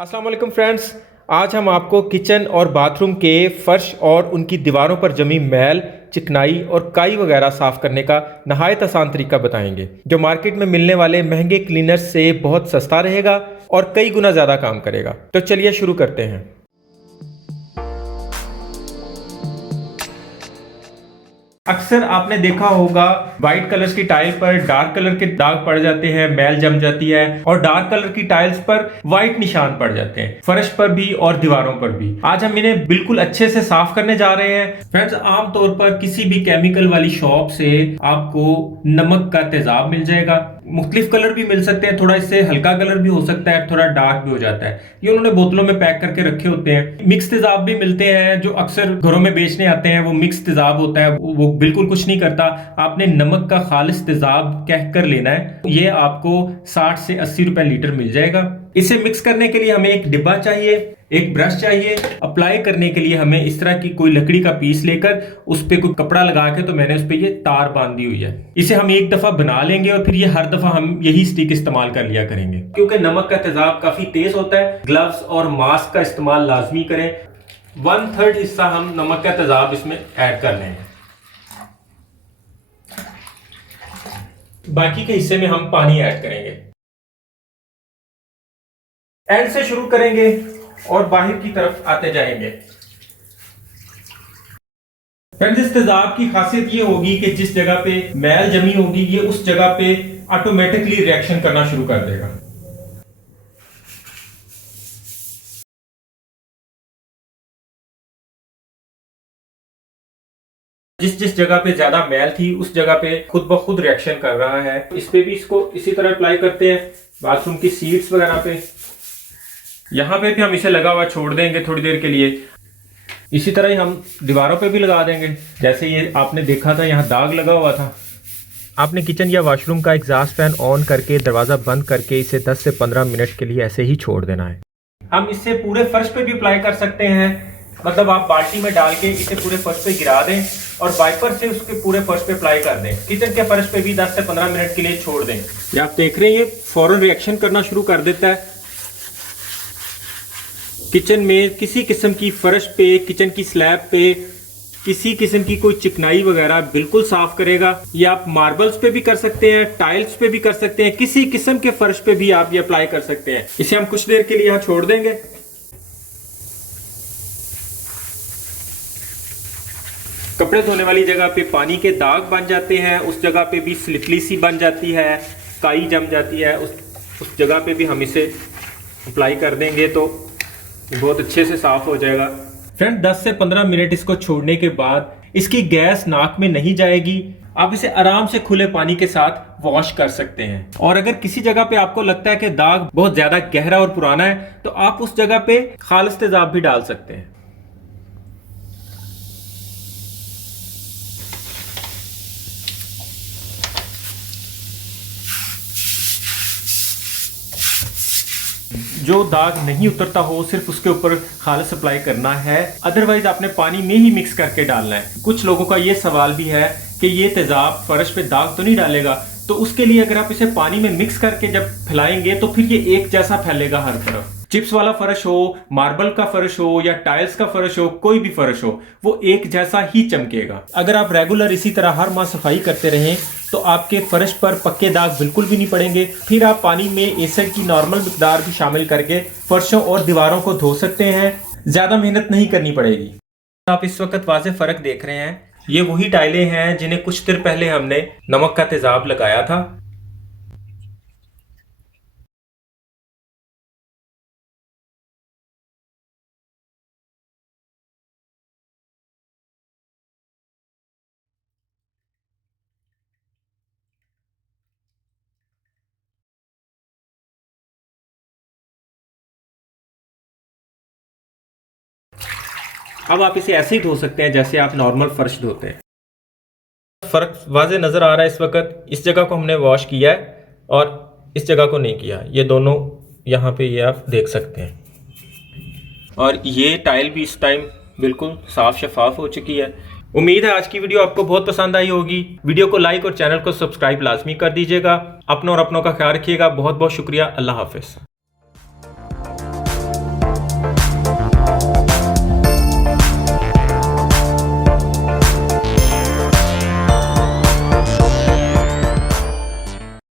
अस्सलाम वालेकुम फ्रेंड्स, आज हम आपको किचन और बाथरूम के फर्श और उनकी दीवारों पर जमी मैल, चिकनाई और काई वगैरह साफ करने का नहायत आसान तरीका बताएंगे, जो मार्केट में मिलने वाले महंगे क्लीनर्स से बहुत सस्ता रहेगा और कई गुना ज़्यादा काम करेगा। तो चलिए शुरू करते हैं। अक्सर आपने देखा होगा व्हाइट कलर की टाइल पर डार्क कलर के दाग पड़ जाते हैं, मैल जम जाती है और डार्क कलर की टाइल्स पर व्हाइट निशान पड़ जाते हैं, फर्श पर भी और दीवारों पर भी। आज हम इन्हें बिल्कुल अच्छे से साफ करने जा रहे हैं। फ्रेंड्स, आमतौर पर किसी भी केमिकल वाली शॉप से आपको नमक का तेजाब मिल जाएगा। मुख्तलिफ कलर भी मिल सकते हैं, थोड़ा इससे हल्का कलर भी हो सकता है, थोड़ा डार्क भी हो जाता है। ये उन्होंने बोतलों में पैक करके रखे होते हैं। मिक्स तेजाब भी मिलते हैं जो अक्सर घरों में बेचने आते हैं। वो मिक्स तेजाब होता है, वो बिल्कुल कुछ नहीं करता। आपने नमक का खालिस तेजाब कह कर लेना है। ये आपको 60 से 80 रुपए लीटर मिल जाएगा। इसे मिक्स करने के लिए हमें एक डिब्बा चाहिए, एक ब्रश चाहिए। अप्लाई करने के लिए हमें इस तरह की कोई लकड़ी का पीस लेकर उस पे कोई कपड़ा लगा के, तो मैंने उस पे ये तार बांधी हुई है। इसे हम एक दफा बना लेंगे और फिर ये हर दफा हम यही स्टिक इस्तेमाल कर लिया करेंगे। क्योंकि नमक का तेजाब काफी तेज होता है, ग्लव्स और मास्क का इस्तेमाल लाजमी करें। 1/3 हिस्सा हम नमक का तेजाब इसमें ऐड कर लेंगे। बाकी के हिस्से में हम पानी ऐड करेंगे। एंड से शुरू करेंगे और बाहर की तरफ आते जाएंगे। फ्रेंड्स, इस तेजाब की खासियत ये होगी कि जिस जगह पे मैल जमी होगी, ये उस जगह पे ऑटोमेटिकली रिएक्शन करना शुरू कर देगा। जिस जिस जगह पे ज्यादा मैल थी उस जगह पे खुद ब खुद रिएक्शन कर रहा है। इस पे भी इसको इसी तरह अप्लाई करते हैं, बाथरूम की सीट्स वगैरह पे। यहाँ पे भी हम इसे लगा हुआ छोड़ देंगे थोड़ी देर के लिए। इसी तरह ही हम दीवारों पे भी लगा देंगे। जैसे ये आपने देखा था, यहाँ दाग लगा हुआ था। आपने किचन या वॉशरूम का एग्जॉस्ट फैन ऑन करके दरवाज़ा बंद करके इसे 10 से 15 मिनट के लिए ऐसे ही छोड़ देना है। हम इससे पूरे फर्श पे भी अप्लाई कर सकते हैं। मतलब आप बाल्टी में डाल के इसे पूरे फर्श पे गिरा दें और वाइपर से उसके पूरे फर्श पे अप्लाई कर दें। किचन के फर्श पे भी 10 से 15 मिनट के लिए छोड़ दें। ये आप देख रहे हैं, ये फौरन रिएक्शन करना शुरू कर देता है। किचन में किसी किस्म की फर्श पे, किचन की स्लैब पे किसी किस्म की कोई चिकनाई वगैरह बिल्कुल साफ करेगा। ये आप मार्बल्स पे भी कर सकते हैं, टाइल्स पे भी कर सकते हैं, किसी किस्म के फर्श पे भी आप ये अप्लाई कर सकते हैं। इसे हम कुछ देर के लिए यहाँ छोड़ देंगे। कपड़े धोने वाली जगह पे पानी के दाग बन जाते हैं, उस जगह पे भी स्लिपली सी बन जाती है, काई जम जाती है, उस जगह पे भी हम इसे अप्लाई कर देंगे तो बहुत अच्छे से साफ हो जाएगा। फ्रेंड, 10 से 15 मिनट इसको छोड़ने के बाद इसकी गैस नाक में नहीं जाएगी। आप इसे आराम से खुले पानी के साथ वॉश कर सकते हैं। और अगर किसी जगह पे आपको लगता है कि दाग बहुत ज्यादा गहरा और पुराना है, तो आप उस जगह पे खालिस तेजाब भी डाल सकते हैं। जो दाग नहीं उतरता हो, सिर्फ उसके ऊपर खालिस अप्लाई करना है। अदरवाइज आपने पानी में ही मिक्स करके डालना है। कुछ लोगों का ये सवाल भी है कि ये तेजाब फर्श पे दाग तो नहीं डालेगा। तो उसके लिए अगर आप इसे पानी में मिक्स करके जब फैलाएंगे तो फिर ये एक जैसा फैलेगा हर तरफ। चिप्स वाला फर्श हो, मार्बल का फर्श हो या टाइल्स का फर्श हो, कोई भी फर्श हो, वो एक जैसा ही चमकेगा। अगर आप रेगुलर इसी तरह हर माह सफाई करते रहें तो आपके फर्श पर पक्के दाग बिल्कुल भी नहीं पड़ेंगे। फिर आप पानी में एसिड की नॉर्मल मिकदार भी शामिल करके फर्शों और दीवारों को धो सकते हैं। ज्यादा मेहनत नहीं करनी पड़ेगी। आप इस वक्त वाज़ेह फर्क देख रहे हैं। ये वही टाइलें हैं जिन्हें कुछ देर पहले हमने नमक का तेजाब लगाया था। अब आप इसे ऐसे ही धो सकते हैं जैसे आप नॉर्मल फर्श धोते हैं। फर्क वाज़े नज़र आ रहा है इस वक्त। इस जगह को हमने वॉश किया है और इस जगह को नहीं किया। ये दोनों यहाँ पे ये आप देख सकते हैं। और ये टाइल भी इस टाइम बिल्कुल साफ शफाफ हो चुकी है। उम्मीद है आज की वीडियो आपको बहुत पसंद आई होगी। वीडियो को लाइक और चैनल को सब्सक्राइब लाजमी कर दीजिएगा। अपनों और अपनों का ख्याल रखिएगा। बहुत बहुत शुक्रिया। अल्लाह हाफिज़।